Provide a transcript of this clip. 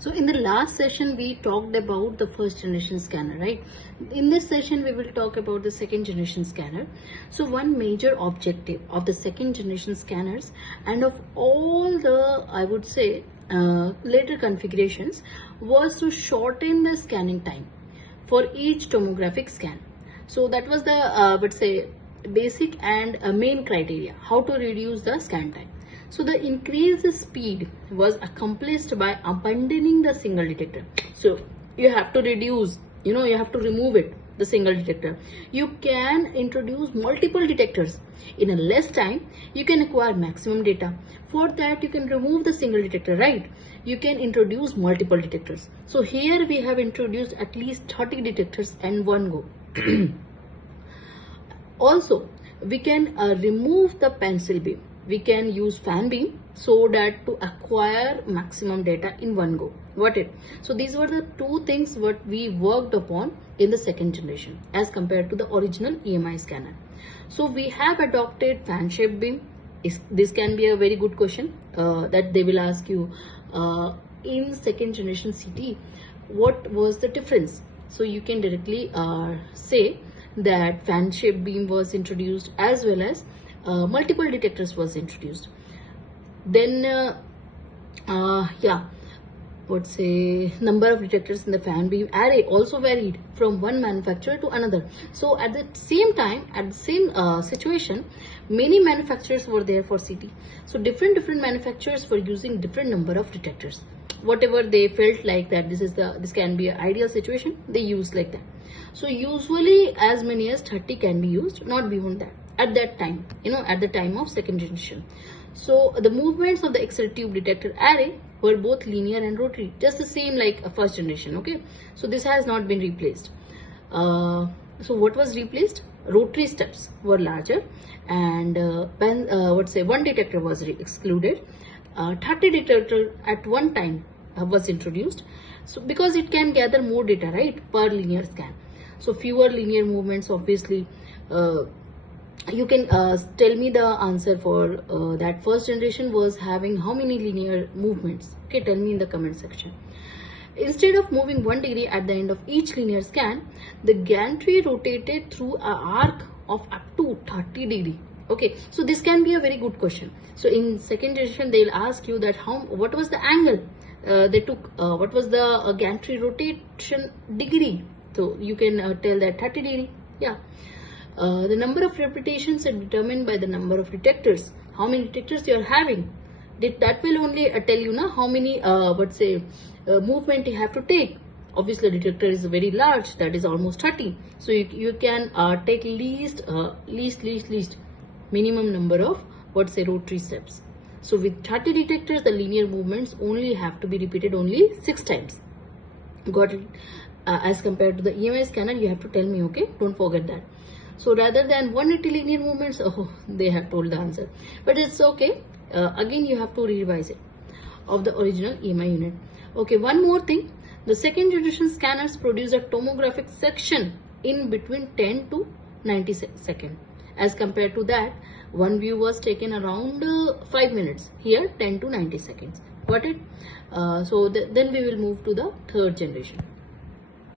So in the last session, we talked about the first generation scanner, right? In this session, we will talk about the second generation scanner. So one major objective of the second generation scanners and of all the, I would say, later configurations was to shorten the scanning time for each tomographic scan. So that was the, would say, basic and main criteria, how to reduce the scan time. So the increased speed was accomplished by abandoning the single detector. So you have to reduce, you have to remove it, the single detector. You can introduce multiple detectors. In a less time, you can acquire maximum data. For that, you can remove the single detector, right? You can introduce multiple detectors. So here we have introduced at least 30 detectors in one go. Also, we can remove the pencil beam. We can use fan beam so that to acquire maximum data in one go. Got it? So these were the two things what we worked upon in the second generation as compared to the original EMI scanner. So we have adopted fan shape beam. This can be a very good question that they will ask you in second generation CT. What was the difference? So you can directly say that fan shape beam was introduced as well as multiple detectors was introduced. Then let's say number of detectors in the fan beam array also varied from one manufacturer to another. So at the same time, at the same situation, many manufacturers were there for CT. So different manufacturers were using different number of detectors. Whatever they felt like that this can be an ideal situation, they use like that. So usually as many as 30 can be used, not beyond that at that time, at the time of second generation. So the movements of the X-ray tube detector array were both linear and rotary, just the same like a first generation. Okay, so this has not been replaced. So what was replaced? Rotary steps were larger, and one detector was excluded. 30 detector at one time was introduced. So because it can gather more data, right, per linear scan. So fewer linear movements, obviously. You can tell me the answer for that first generation was having how many linear movements. Okay, tell me in the comment section. Instead of moving 1 degree at the end of each linear scan, the gantry rotated through an arc of up to 30 degree. Okay, so this can be a very good question. So in second generation, they'll ask you that what was the angle they took, what was the gantry rotation degree. So you can tell that 30 degree. Yeah. The number of repetitions are determined by the number of detectors. How many detectors you are having? That will only tell you how many movement you have to take. Obviously, the detector is very large, that is almost 30. So you can take least minimum number of rotary steps. So with 30 detectors, the linear movements only have to be repeated only 6 times. Got it? As compared to the EMI scanner, you have to tell me, okay? Don't forget that. So rather than 180 linear movements, they have told the answer. But it's okay. Again, you have to revise it of the original EMI unit. Okay, one more thing. The second generation scanners produce a tomographic section in between 10 to 90 seconds. As compared to that, one view was taken around 5 minutes. Here, 10 to 90 seconds. Got it? Then we will move to the third generation.